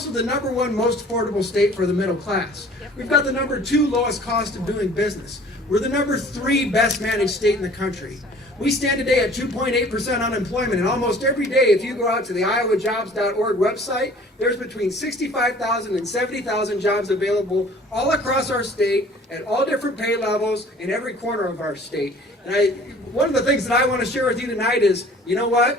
also the #1 most affordable state for the middle class. We've got the #2 lowest cost of doing business. We're the #3 best managed state in the country. We stand today at 2.8% unemployment, and almost every day, if you go out to the iowajobs.org website, there's between 65,000 and 70,000 jobs available all across our state at all different pay levels in every corner of our state. And one of the things that I want to share with you tonight is, you know what?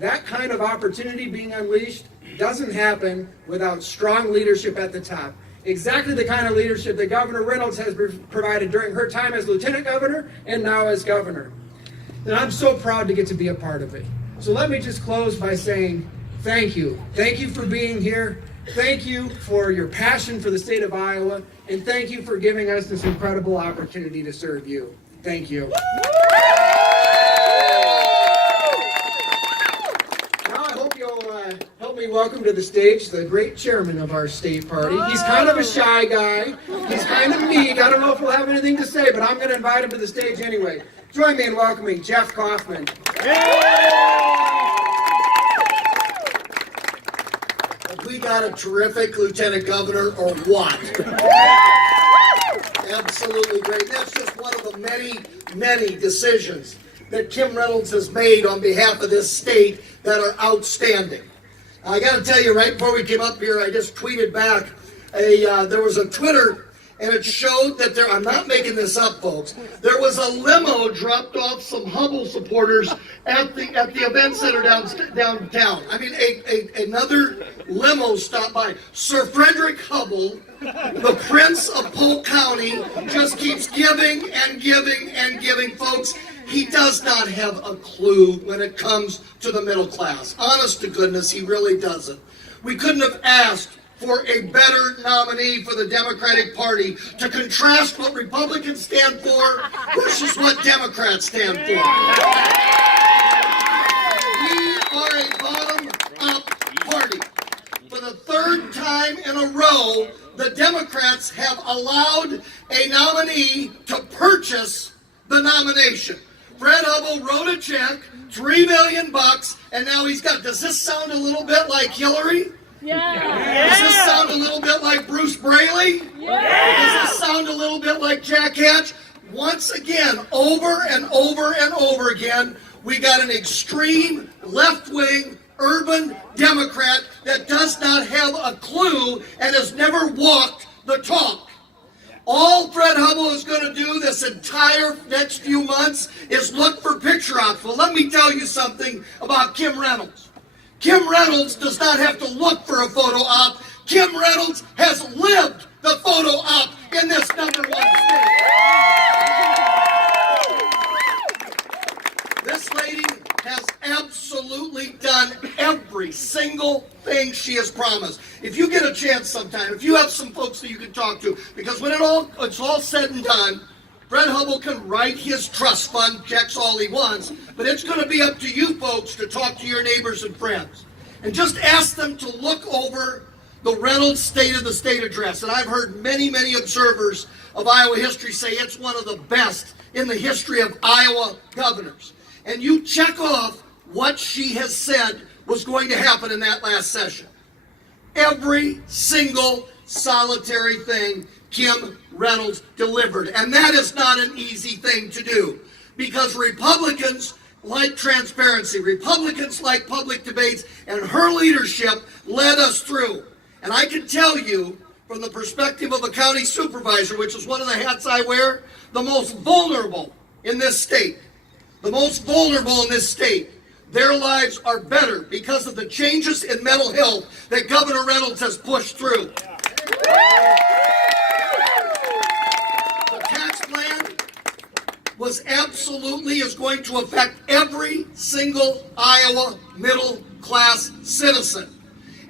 That kind of opportunity being unleashed doesn't happen without strong leadership at the top. Exactly the kind of leadership that Governor Reynolds has provided during her time as Lieutenant Governor and now as Governor. And I'm so proud to get to be a part of it. So let me just close by saying thank you. Thank you for being here. Thank you for your passion for the state of Iowa. And thank you for giving us this incredible opportunity to serve you. Thank you. Now I hope you'll help me welcome to the stage the great chairman of our state party. He's kind of a shy guy. He's kind of meek. I don't know if he'll have anything to say, but I'm going to invite him to the stage anyway. Join me in welcoming Jeff Kaufman. We got a terrific lieutenant governor, or what? Absolutely great. That's just one of the many, many decisions that Kim Reynolds has made on behalf of this state that are outstanding. I got to tell you, right before we came up here, I just tweeted back. There was a Twitter, and it showed that there, I'm not making this up, folks, there was a limo dropped off some Hubble supporters at the event center downtown. I mean, another limo stopped by. Sir Frederick Hubble, the Prince of Polk County, just keeps giving and giving and giving, folks. He does not have a clue when it comes to the middle class. Honest to goodness, he really doesn't. We couldn't have asked for a better nominee for the Democratic Party to contrast what Republicans stand for versus what Democrats stand for. We are a bottom-up party. For the third time in a row, the Democrats have allowed a nominee to purchase the nomination. Fred Hubble wrote a check, $3 million, and now he's got, does this sound a little bit like Hillary? Yeah. Does this sound a little bit like Bruce Braley? Yeah. Does this sound a little bit like Jack Hatch? Once again, over and over and over again, we got an extreme left-wing urban Democrat that does not have a clue and has never walked the talk. All Fred Hubble is going to do this entire next few months is look for picture ops. Well, let me tell you something about Kim Reynolds. Kim Reynolds does not have to look for a photo op. Kim Reynolds has lived the photo op in this #1 state. This lady has absolutely done every single thing she has promised. If you get a chance sometime, if you have some folks that you can talk to, because when it's all said and done, Fred Hubble can write his trust fund checks all he wants, but it's going to be up to you folks to talk to your neighbors and friends. And just ask them to look over the Reynolds State of the State address. And I've heard many, many observers of Iowa history say it's one of the best in the history of Iowa governors. And you check off what she has said was going to happen in that last session. Every single solitary thing Kim Reynolds delivered. And that is not an easy thing to do, because Republicans like transparency. Republicans like public debates, and her leadership led us through. And I can tell you, from the perspective of a county supervisor, which is one of the hats I wear, the most vulnerable in this state, their lives are better because of the changes in mental health that Governor Reynolds has pushed through. The tax plan is going to affect every single Iowa middle class citizen.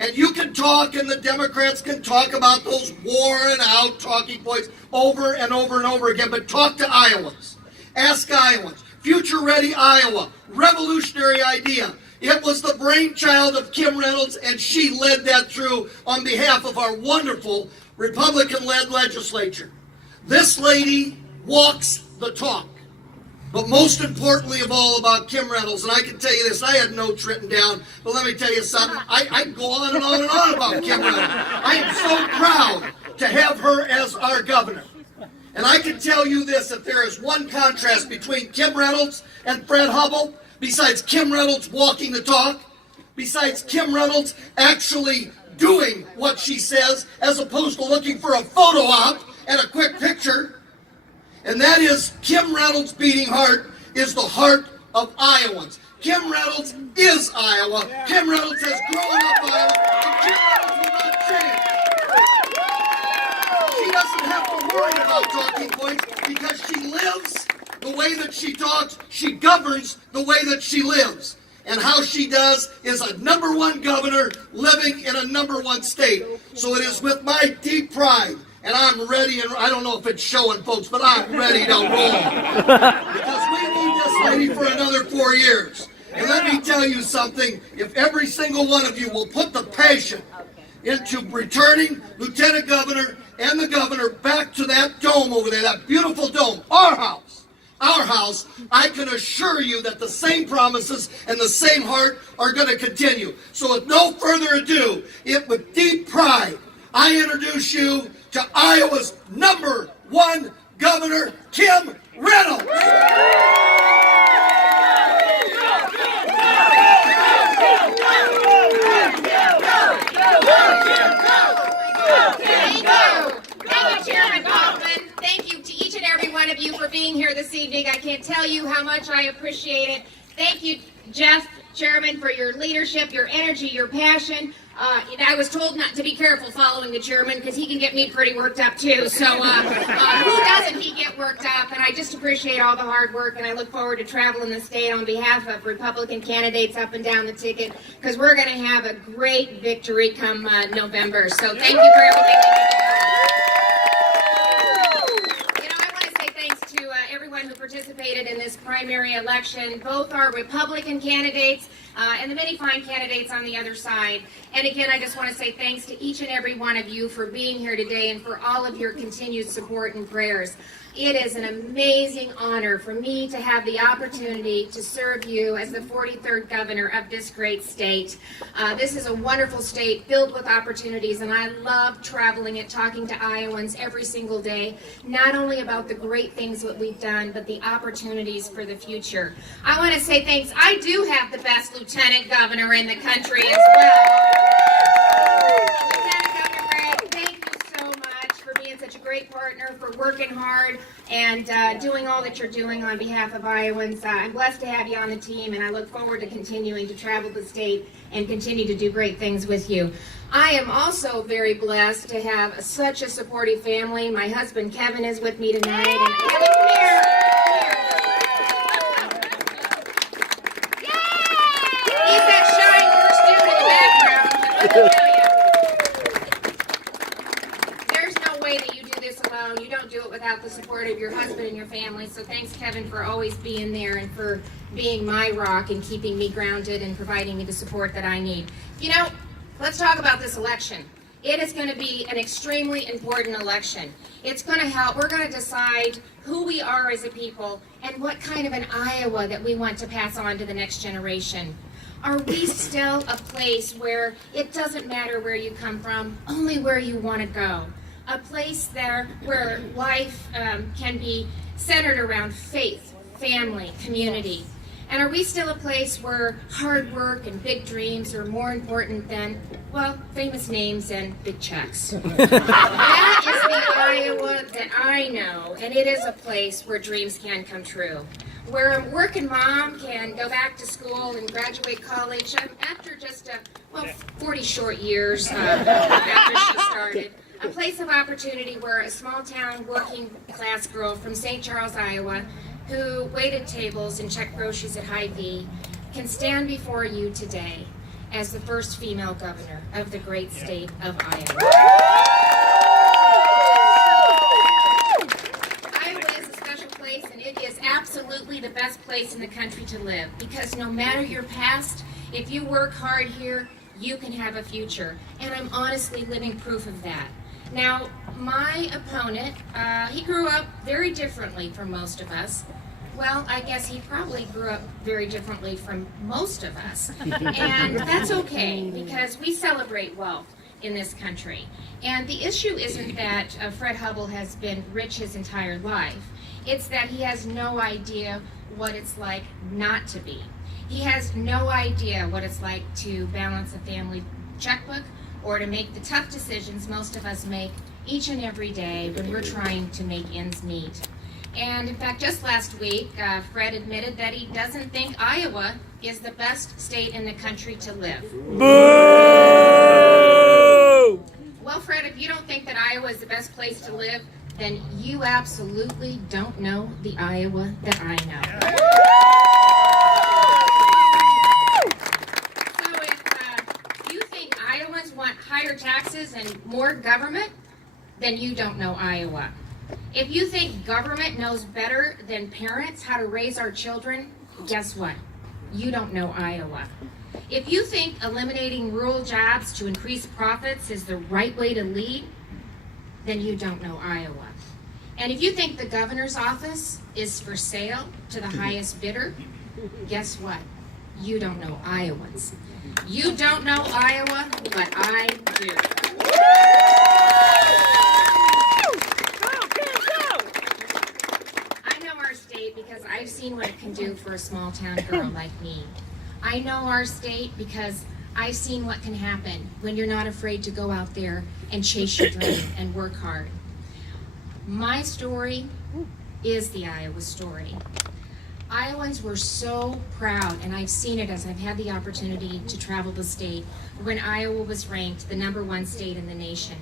And you can talk, and the Democrats can talk about those worn out talking points over and over and over again, but talk to Iowans. Ask Iowans. Future Ready Iowa, revolutionary idea. It was the brainchild of Kim Reynolds, and she led that through on behalf of our wonderful Republican-led legislature. This lady walks the talk. But most importantly of all about Kim Reynolds, and I can tell you this, I had notes written down, but let me tell you something, I can go on and on and on about Kim Reynolds. I am so proud to have her as our governor. And I can tell you this, if there is one contrast between Kim Reynolds and Fred Hubbell, besides Kim Reynolds walking the talk, besides Kim Reynolds actually doing what she says, as opposed to looking for a photo op and a quick picture, and that is Kim Reynolds' beating heart is the heart of Iowans. Kim Reynolds is Iowa. Kim Reynolds has grown up Iowa, and Kim Reynolds will not change. She doesn't have to worry about talking points because she lives the way that she talks. She governs the way that she lives. And how she does is a #1 governor living in a #1 state. So it is with my deep pride, and I'm ready, and I don't know if it's showing, folks, but I'm ready to roll. Because we need this lady for another 4 years. And let me tell you something, if every single one of you will put the passion into returning Lieutenant Governor and the governor back to that dome over there, that beautiful dome, our house, I can assure you that the same promises and the same heart are going to continue. So with no further ado, with deep pride, I introduce you to Iowa's #1 governor, Kim Reynolds. Of you for being here this evening. I can't tell you how much I appreciate it. Thank you, Jeff, Chairman, for your leadership, your energy, your passion. I was told not to be careful following the chairman because he can get me pretty worked up too. So who doesn't he get worked up? And I just appreciate all the hard work, and I look forward to traveling the state on behalf of Republican candidates up and down the ticket because we're going to have a great victory come November. So thank you for everything that you do. Everyone who participated in this primary election, both our Republican candidates and the many fine candidates on the other side. And again, I just want to say thanks to each and every one of you for being here today and for all of your continued support and prayers. It is an amazing honor for me to have the opportunity to serve you as the 43rd governor of this great state. This is a wonderful state filled with opportunities, and I love traveling and talking to Iowans every single day, not only about the great things that we've done, but the opportunities for the future. I want to say thanks. I do have the best lieutenant governor in the country as well. Lieutenant Governor Gregg, thank you so much for being such a great partner, for working hard and doing all that you're doing on behalf of Iowans. I'm blessed to have you on the team, and I look forward to continuing to travel the state and continue to do great things with you. I am also very blessed to have such a supportive family. My husband Kevin is with me tonight. And Kevin, come here. He's that shy horse dude in the background. But let me tell you, there's no way that you do this alone. You don't do it without the support of your husband and your family. So thanks, Kevin, for always being there and for being my rock and keeping me grounded and providing me the support that I need. You know, let's talk about this election. It is going to be an extremely important election. It's going to help. We're going to decide who we are as a people and what kind of an Iowa that we want to pass on to the next generation. Are we still a place where it doesn't matter where you come from, only where you want to go? A place there where life can be centered around faith, family, community. And are we still a place where hard work and big dreams are more important than, well, famous names and big checks? That is the Iowa that I know, and it is a place where dreams can come true. Where a working mom can go back to school and graduate college after just 40 short years after she started. A place of opportunity where a small town working class girl from St. Charles, Iowa, who waited tables and checked groceries at Hy-Vee, can stand before you today as the first female governor of the great state of Iowa. Iowa is a special place, and it is absolutely the best place in the country to live, because no matter your past, if you work hard here, you can have a future. And I'm honestly living proof of that. Now, my opponent, he grew up very differently from most of us. Well, I guess he probably grew up very differently from most of us. And that's okay, because we celebrate wealth in this country. And the issue isn't that Fred Hubble has been rich his entire life. It's that he has no idea what it's like not to be. He has no idea what it's like to balance a family checkbook or to make the tough decisions most of us make each and every day when we're trying to make ends meet. And in fact, just last week, Fred admitted that he doesn't think Iowa is the best state in the country to live. Boo! Well, Fred, if you don't think that Iowa is the best place to live, then you absolutely don't know the Iowa that I know. So if you think Iowans want higher taxes and more government, then you don't know Iowa. If you think government knows better than parents how to raise our children, guess what? You don't know Iowa. If you think eliminating rural jobs to increase profits is the right way to lead, then you don't know Iowa. And if you think the governor's office is for sale to the highest bidder, guess what? You don't know Iowans. You don't know Iowa, but I do. I know our state because I've seen what it can do for a small town girl like me. I know our state because I've seen what can happen when you're not afraid to go out there and chase your dream and work hard. My story is the Iowa story. Iowans were so proud, and I've seen it as I've had the opportunity to travel the state, when Iowa was ranked the #1 state in the nation.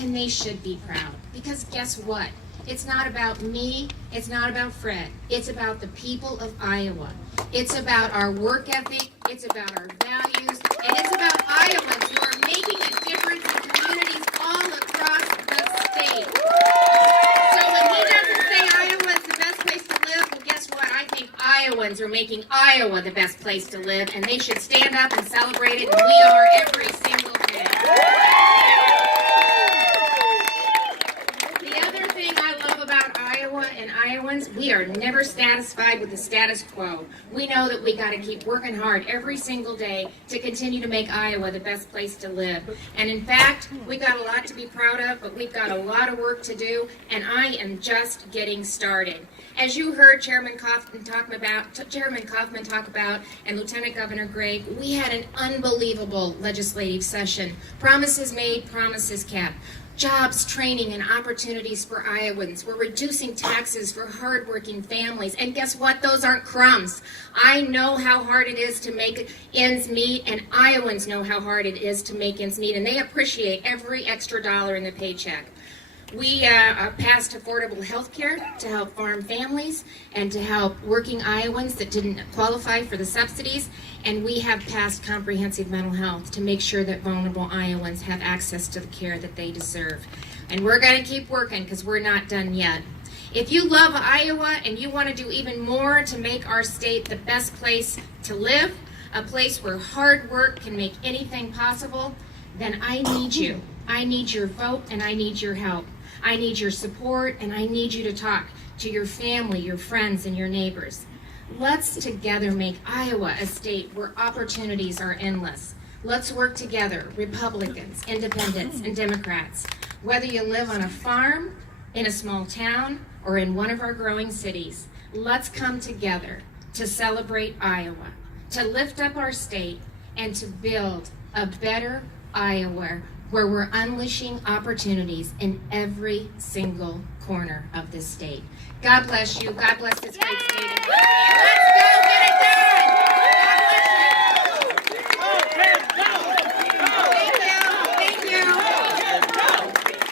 And they should be proud, because guess what? It's not about me, it's not about Fred, it's about the people of Iowa. It's about our work ethic, it's about our values, and it's about Iowans who are making a difference in communities all across the state. So when he doesn't say Iowa is the best place to live, well, guess what? I think Iowans are making Iowa the best place to live, and they should stand up and celebrate it, and we are every single day. The other thing I love about Iowa and Iowans, we are never satisfied with the status quo. We know that we got to keep working hard every single day to continue to make Iowa the best place to live. And in fact, we got a lot to be proud of, but we've got a lot of work to do, and I am just getting started. As you heard Chairman Kaufman talk about, and Lieutenant Governor Gregg, we had an unbelievable legislative session. Promises made, promises kept. Jobs, training, and opportunities for Iowans. We're reducing taxes for hardworking families. And guess what? Those aren't crumbs. I know how hard it is to make ends meet, and Iowans know how hard it is to make ends meet, and they appreciate every extra dollar in the paycheck. We passed affordable health care to help farm families and to help working Iowans that didn't qualify for the subsidies. And we have passed comprehensive mental health to make sure that vulnerable Iowans have access to the care that they deserve. And we're going to keep working because we're not done yet. If you love Iowa and you want to do even more to make our state the best place to live, a place where hard work can make anything possible, then I need you. I need your vote and I need your help. I need your support, and I need you to talk to your family, your friends, and your neighbors. Let's together make Iowa a state where opportunities are endless. Let's work together, Republicans, Independents, and Democrats. Whether you live on a farm, in a small town, or in one of our growing cities, let's come together to celebrate Iowa, to lift up our state, and to build a better Iowa where we're unleashing opportunities in every single corner of this state. God bless you. God bless this great state.